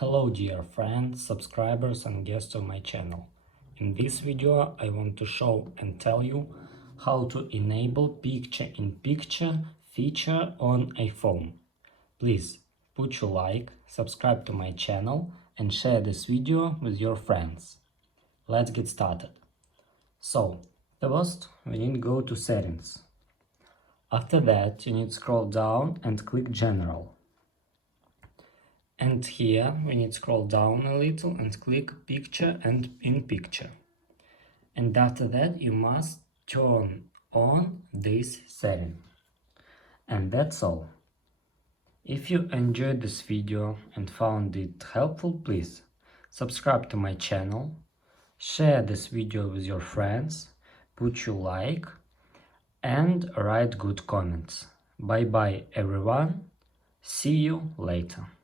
Hello dear friends, subscribers and guests of my channel. In this video I want to show and tell you how to enable picture-in-picture feature on iPhone. Please put your like, subscribe to my channel and share this video with your friends. Let's get started. So, first we need to go to settings. After that you need to scroll down and click general. And here we need to scroll down a little and click picture and in picture. And after that you must turn on this setting. And that's all. If you enjoyed this video and found it helpful, please subscribe to my channel, share this video with your friends, put your like and write good comments. Bye bye everyone. See you later.